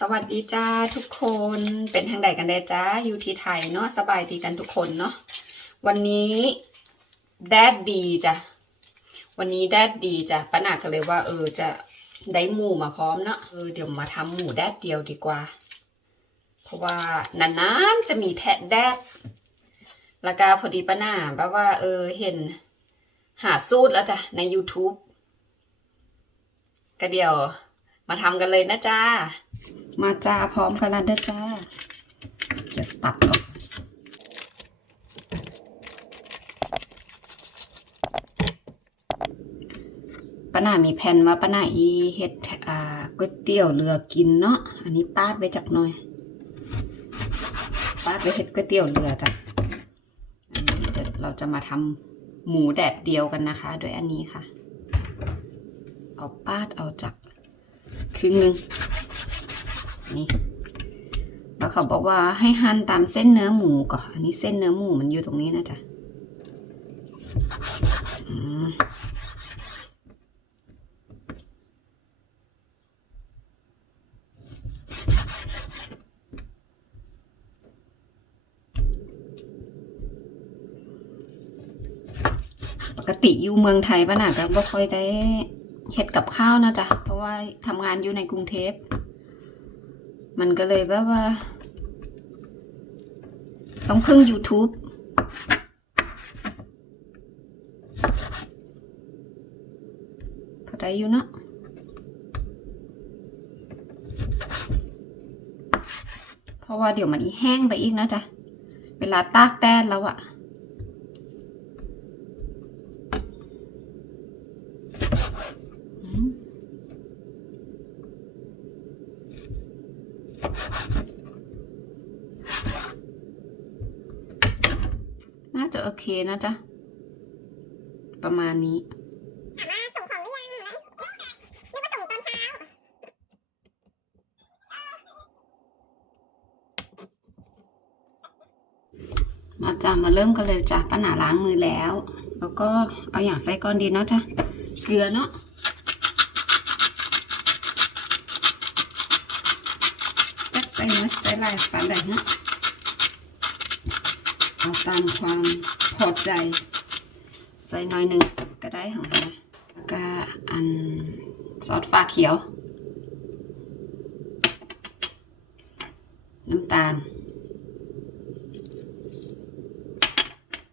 สวัสดีจ้าทุกคนเป็นทางใดกันได้จ้าอยู่ที่ไทยเนาะสบายดีกันทุกคนเนาะวันนี้แดดดีจ้ะวันนี้แดดดีจ้ะป้าหนักก็เลยว่า เออจะได้หมูมาพร้อมเนาะเออเดี๋ยวมาทำหมูแดดเดียวดีกว่า เพราะว่านานๆจะมีแทะแดดแล้วก็พอดีป้าหน้าแบบว่า เออเห็นหาสูตรแล้วจ้ะใน YouTube ก็เดี๋ยวมาทำกันเลยนะจ้า มาจ้าพร้อมกันแล้วนะจ้าจะตัดออกป้าหน้ามีแผ่นว่าป้าหน้าอีเฮ็ดอ่าก๋วยเตี๋ยวเรือกินเนาะอันนี้ปาดไว้จักหน่อยปาดไว้เฮ็ดก๋วยเตี๋ยวเรือจ้ะอันนี้เดี๋ยวเราจะมาทำหมูแดดเดียวกันนะคะ โดยอันนี้ค่ะ เอาปาดเอาจากครึ่งหนึ่ง นี่แล้วเขาบอกว่าให้หั่นตามเส้นเนื้อหมูก่อนอันนี้เส้นเนื้อหมูมันอยู่ตรงนี้นะจ๊ะปกติอยู่เมืองไทยป่ะน่ะก็บ่ค่อยได้เฮ็ดกับข้าวนะจ๊ะ เพราะว่าทำงานอยู่ในกรุงเทพ มันก็เลยแบบว่า ต้องพึ่ง YouTube พอได้อยู่เนอะเพราะว่าเดี๋ยวมันอีแห้งไปอีกนะจ๊ะ เวลาตากแดดแล้วอะอืม น่าจะ โอเคนะจ๊ะ ประมาณนี้มาส่งของหรือยังไหนนึกว่าส่งตอนเช้ามาจ้ะมาเริ่มกันเลยจ้ะป้าหนาล้างมือแล้ว แล้วก็เอาอย่างใส่ก้อนดีเนาะจ้ะเกลือเนาะจักใส่เนื้อใส่ลายปานใดเนาะ เอาตามความพอใจ ใส่น้อยหนึ่งก็ได้ของเราแล้วก็อันซอสฟ้าเขียว น้ำตาล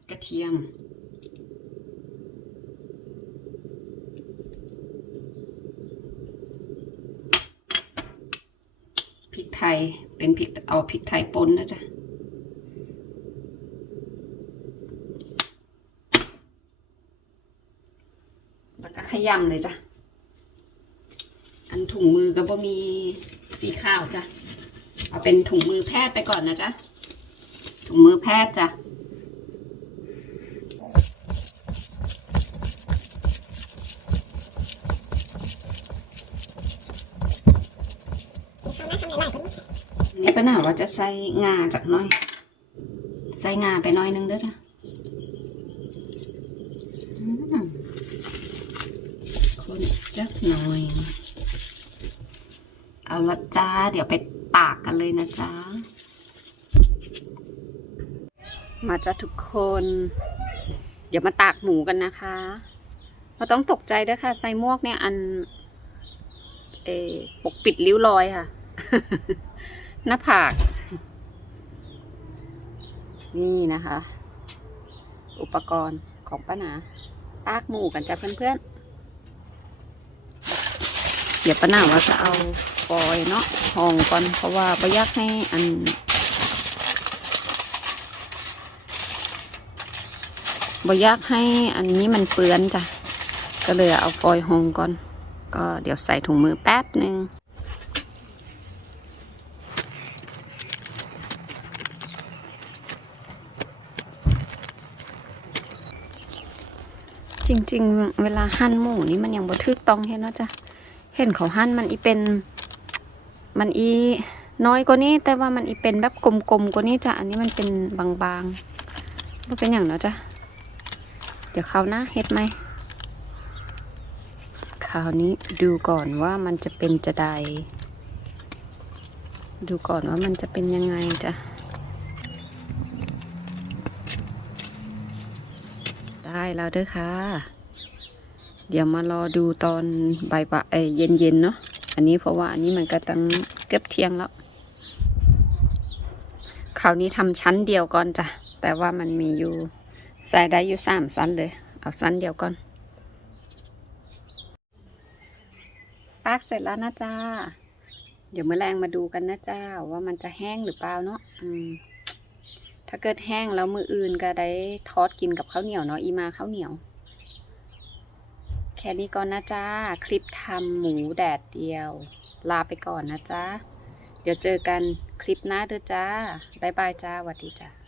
กระเทียมพริกไทยเป็นพริกเอาพริกไทยป่นนะจ๊ะ แล้วก็ข ยำเลยจ้ะ อันถุงมือก็บ่มีสีขาวจ้ะ เอาเป็นถุงมือแพทย์ไปก่อนนะจ๊ะ ถุงมือแพทย์จ้ะนี่ป้าหนาว่าจะใส่งาจากหน้อย ใส่งาไปหน้อยนึงเด้อจ้ะ เอาละจ้า เดี๋ยวไปตากกันเลยนะจ๊ะมาจ้ะทุกคน เดี๋ยวมาตากหมูกันนะคะเราต้องตกใจด้วยค่ะ ใส่หมวกเนี่ยอัน เออปกปิดริ้วรอยค่ะ หน้าผาก นี่นะคะ อุปกรณ์ของป้านาตากหมูกันจ้ะเพื่อนๆ เดี๋ยวป้าหน้าว่าจะเอาฟอยเนาะห่องก่อนเพราะว่าไม่อยากให้อันบอยากให้อันนี้มันเปื้อนจ้ะ ก็เลยเอาฟอยล์ห่องก่อน ก็เดี๋ยวใส่ถุงมือแป๊บหนึ่งจริง ๆ เวลาหั่นหมูนี่มันยังบ่ทึกต้องเห็นนะจ้ะ เห็นเขาหั่นมันอีเป็น มันอีน้อยกว่านี้ แต่ว่ามันอีเป็นแบบกลมๆกว่านี้จ้ะ อันนี้มันเป็นบางๆมันเป็นอย่างเนาะจ้ะ เดี๋ยวคราวน้าเฮ็ดไหมคราวนี้ดูก่อนว่ามันจะเป็นจะใด ดูก่อนว่ามันจะเป็นยังไงจ้ะ ได้แล้วเด้อค่ะ เดี๋ยวมารอดูตอนบ่ายๆเอ้ยเย็นๆเนาะอันนี้เพราะว่าอันนี้มันก็ตั้งเกือบเที่ยงแล้วคราวนี้ทำชั้นเดียวก่อนจ้ะแต่ว่ามันมีอยู่ใส่ได้อยู่สามชั้นเลย เอาชั้นเดียวก่อนปากเสร็จแล้วนะจ้าเดี๋ยวเมื่อแรงมาดูกันนะจ้าว่ามันจะแห้งหรือเปล่าเนาะอืมถ้าเกิดแห้งแล้วมืออื่นก็ได้ทอดกินกับข้าวเหนียวเนาะอีมาข้าวเหนียว ค่นี้ก่อนนะจ้า คลิปทำหมูแดดเดียว ลาไปก่อนนะจ้า เดี๋ยวเจอกันคลิปหน้าเด้อจ้า บ๊ายบายจ้าสวัสดีจ้า